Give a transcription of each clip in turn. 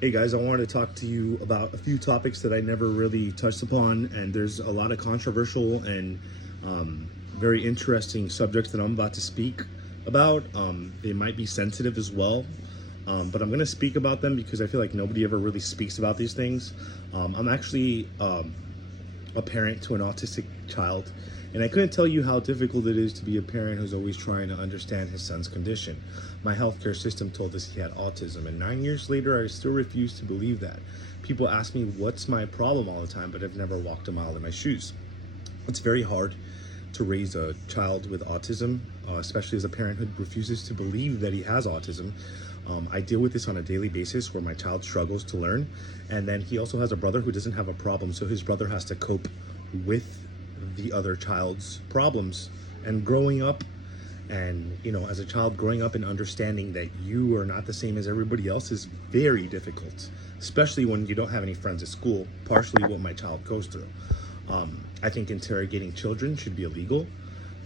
Hey guys, I wanted to talk to you about a few topics that I never really touched upon, and there's a lot of controversial and very interesting subjects that I'm about to speak about. They might be sensitive as well, but I'm going to speak about them because I feel like nobody ever really speaks about these things. I'm actually a parent to an autistic child, and I couldn't tell you how difficult it is to be a parent who's always trying to understand his son's condition. My healthcare system told us he had autism, and 9 years later, I still refuse to believe that. People ask me what's my problem all the time, but I've never walked a mile in my shoes. It's very hard to raise a child with autism, especially as a parent who refuses to believe that he has autism. I deal with this on a daily basis where my child struggles to learn, and then he also has a brother who doesn't have a problem, so his brother has to cope with the other child's problems. And growing up, and as a child growing up and understanding that you are not the same as everybody else is very difficult, especially when you don't have any friends at school, partially what my child goes through. I think interrogating children should be illegal.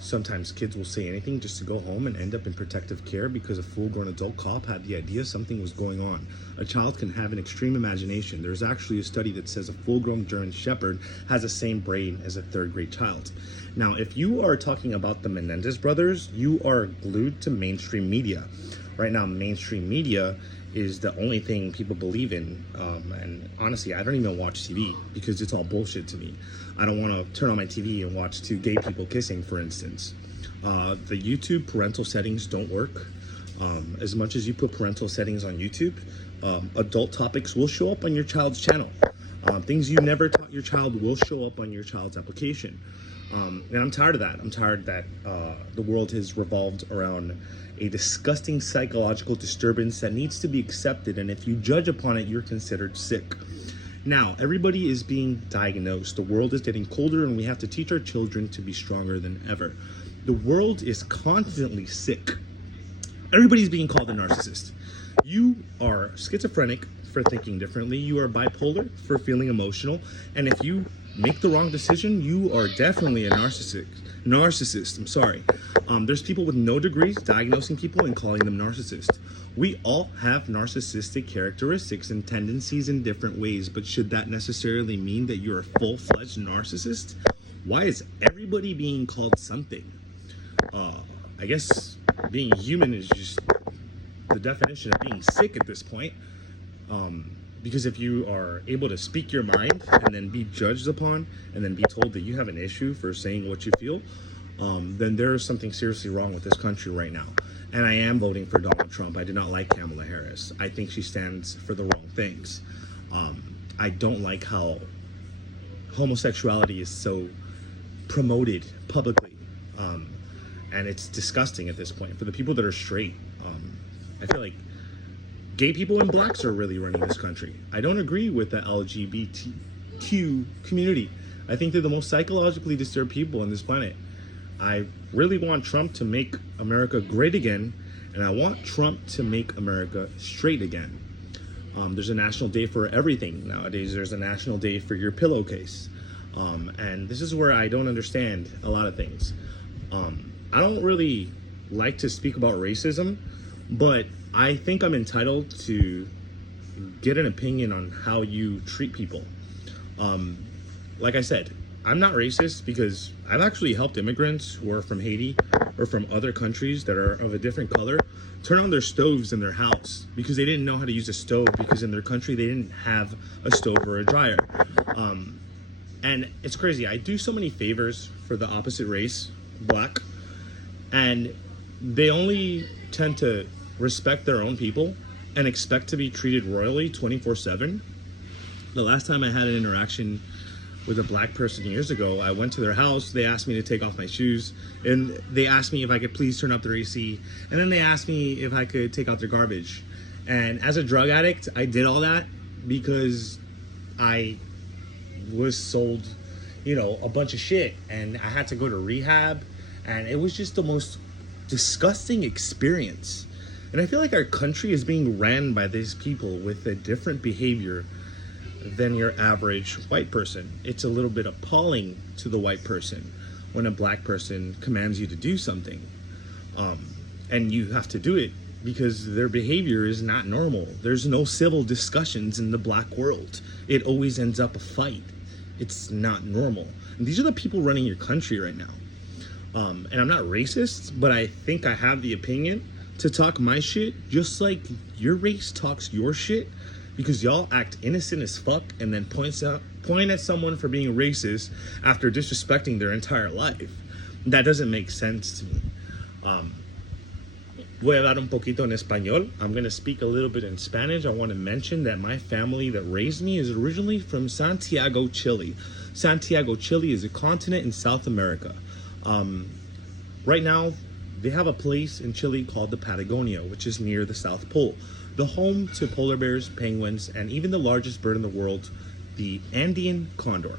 Sometimes kids will say anything just to go home and end up in protective care because a full-grown adult cop had the idea something was going on. A child can have an extreme imagination. There's actually a study that says a full-grown German Shepherd has the same brain as a third-grade child. Now, if you are talking about the Menendez brothers, you are glued to mainstream media. Right now, mainstream media is the only thing people believe in. And honestly, I don't even watch TV because it's all bullshit to me. I don't want to turn on my TV and watch two gay people kissing, for instance. The YouTube parental settings don't work. As much as you put parental settings on YouTube, adult topics will show up on your child's channel. Things you never taught your child will show up on your child's application. And I'm tired of that. I'm tired that the world has revolved around a disgusting psychological disturbance that needs to be accepted, and if you judge upon it, you're considered sick. Now, everybody is being diagnosed. The world is getting colder, and we have to teach our children to be stronger than ever. The world is constantly sick. Everybody's being called a narcissist. You are schizophrenic for thinking differently. You are bipolar for feeling emotional. And if you make the wrong decision, you are definitely a narcissist. I'm sorry. There's people with no degrees diagnosing people and calling them narcissists. We all have narcissistic characteristics and tendencies in different ways, but should that necessarily mean that you're a full-fledged narcissist? Why is everybody being called something? I guess being human is just the definition of being sick at this point. Because if you are able to speak your mind and then be judged upon and then be told that you have an issue for saying what you feel, then there is something seriously wrong with this country right now. And I am voting for Donald Trump. I do not like Kamala Harris. I think she stands for the wrong things. I don't like how homosexuality is so promoted publicly. And it's disgusting at this point. For the people that are straight, I feel like gay people and blacks are really running this country. I don't agree with the LGBTQ community. I think they're the most psychologically disturbed people on this planet. I really want Trump to make America great again, and I want Trump to make America straight again. There's a national day for everything nowadays. There's a national day for your pillowcase. And this is where I don't understand a lot of things. I don't really like to speak about racism, but I think I'm entitled to get an opinion on how you treat people. Like I said, I'm not racist because I've actually helped immigrants who are from Haiti or from other countries that are of a different color turn on their stoves in their house because they didn't know how to use a stove because in their country they didn't have a stove or a dryer. And it's crazy. I do so many favors for the opposite race, black, and they only tend to respect their own people and expect to be treated royally 24/7. The last time I had an interaction with a black person years ago, I went to their house, they asked me to take off my shoes, and they asked me if I could please turn up their AC, and then they asked me if I could take out their garbage. And as a drug addict, I did all that because I was sold, a bunch of shit, and I had to go to rehab, and it was just the most disgusting experience. And I feel like our country is being ran by these people with a different behavior than your average white person. It's a little bit appalling to the white person when a black person commands you to do something. And you have to do it because their behavior is not normal. There's no civil discussions in the black world. It always ends up a fight. It's not normal. And these are the people running your country right now. And I'm not racist, but I think I have the opinion to talk my shit just like your race talks your shit, because y'all act innocent as fuck and then point at someone for being racist after disrespecting their entire life. That doesn't make sense to me. Voy a hablar un poquito en español. I'm going to speak a little bit in Spanish. I want to mention that my family that raised me is originally from Santiago, Chile. Santiago, Chile is a continent in South America. Right now, they have a place in Chile called the Patagonia, which is near the South Pole, the home to polar bears, penguins, and even the largest bird in the world, the Andean condor.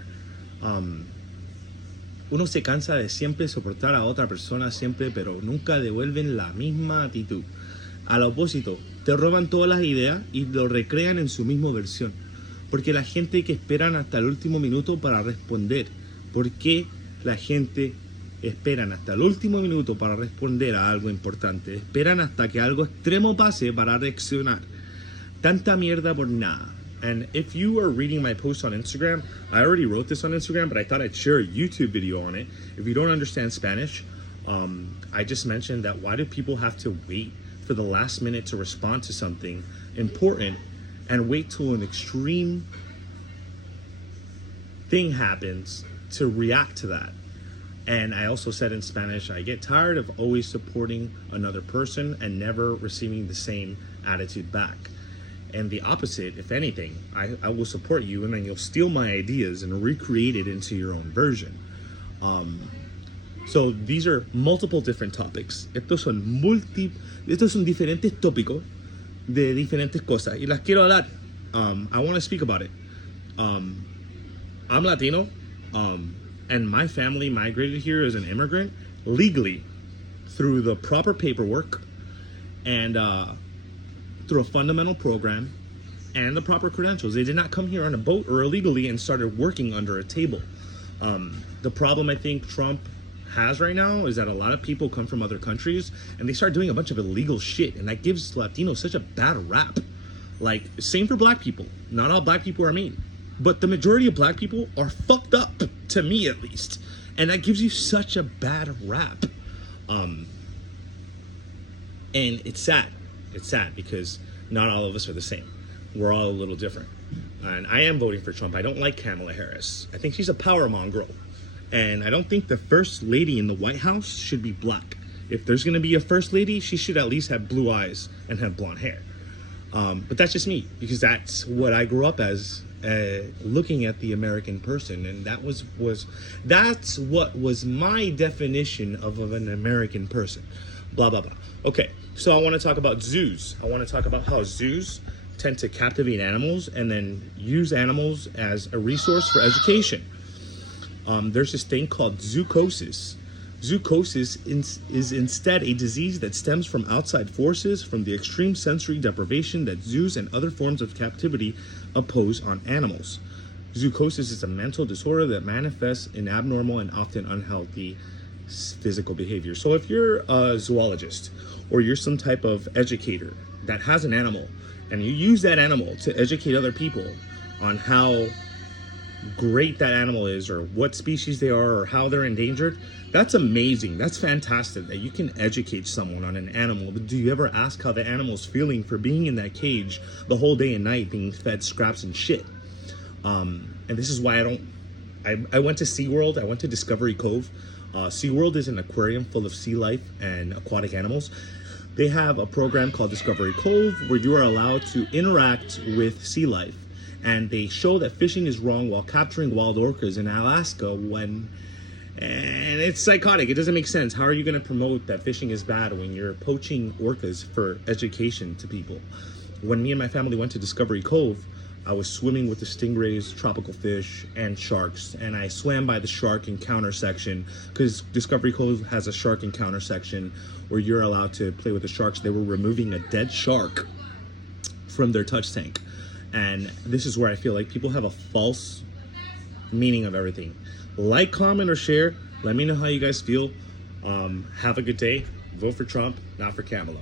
Uno se cansa de siempre soportar a otra persona siempre, pero nunca devuelven la misma actitud. Al opósito, te roban todas las ideas y lo recrean en su misma versión. Porque la gente que esperan hasta el último minuto para responder. ¿Por qué la gente esperan hasta el último minuto para responder a algo importante? Esperan hasta que algo extremo pase para reaccionar. Tanta mierda por nada. And if you are reading my post on Instagram, I already wrote this on Instagram, but I thought I'd share a YouTube video on it. If you don't understand Spanish, I just mentioned that why do people have to wait for the last minute to respond to something important and wait till an extreme thing happens to react to that? And I also said in Spanish, I get tired of always supporting another person and never receiving the same attitude back. And the opposite, if anything, I will support you and then you'll steal my ideas and recreate it into your own version. So these are multiple different topics. Estos son diferentes tópicos de diferentes cosas y las quiero hablar. I want to speak about it. I'm Latino, and my family migrated here as an immigrant legally through the proper paperwork and through a fundamental program and the proper credentials. They did not come here on a boat or illegally and started working under a table. The problem I think Trump has right now is that a lot of people come from other countries and they start doing a bunch of illegal shit, and that gives Latinos such a bad rap. Like, same for black people. Not all black people are mean, but the majority of black people are fucked up, to me at least, and that gives you such a bad rap. And it's sad. It's sad because not all of us are the same. We're all a little different. And I am voting for Trump. I don't like Kamala Harris. I think she's a power mongrel. And I don't think the first lady in the White House should be black. If there's gonna be a first lady, she should at least have blue eyes and have blonde hair. But that's just me, because that's what I grew up as, looking at the American person. And that's what was my definition of an American person. Blah, blah, blah. Okay, so I want to talk about zoos. I want to talk about how zoos tend to captivate animals and then use animals as a resource for education. There's this thing called zoochosis. Zoochosis is instead a disease that stems from outside forces, from the extreme sensory deprivation that zoos and other forms of captivity impose on animals. Zoochosis is a mental disorder that manifests in abnormal and often unhealthy physical behavior. So if you're a zoologist or you're some type of educator that has an animal and you use that animal to educate other people on how great that animal is or what species they are or how they're endangered, that's amazing. That's fantastic that you can educate someone on an animal. But do you ever ask how the animal's feeling for being in that cage the whole day and night being fed scraps and shit? And this is why I went to SeaWorld. I went to Discovery Cove. SeaWorld is an aquarium full of sea life and aquatic animals. They have a program called Discovery Cove where you are allowed to interact with sea life. And they show that fishing is wrong while capturing wild orcas in Alaska and it's psychotic. It doesn't make sense. How are you going to promote that fishing is bad when you're poaching orcas for education to people? When me and my family went to Discovery Cove, I was swimming with the stingrays, tropical fish, and sharks. And I swam by the shark encounter section because Discovery Cove has a shark encounter section where you're allowed to play with the sharks. They were removing a dead shark from their touch tank. And this is where I feel like people have a false meaning of everything. Like, comment, or share. Let me know how you guys feel. Have a good day. Vote for Trump, not for Kamala.